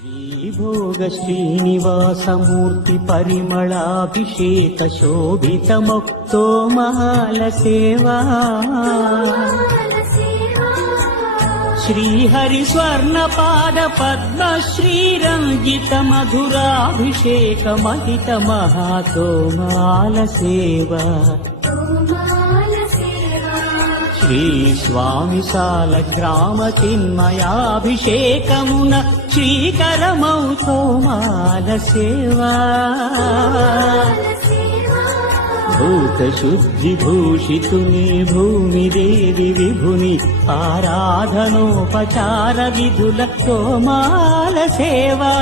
శ్రీభోగ శ్రీనివాసమూర్తి పరిమళాభిషేక శోభితమొక్తో మాల సేవా శ్రీహరి స్వర్ణపాద పద్మ శ్రీరంజిత మధురాభిషేక మహిత మహాతో మాల సేవా శ్రీ స్వామి సాల గ్రామ చిన్మయాభిషేకమున శ్రీకరమౌతో మాల సేవా భూత శుద్ధి భూషితుని భూమిదేవి విభుని ఆరాధనోపచార విధులతో మాల సేవా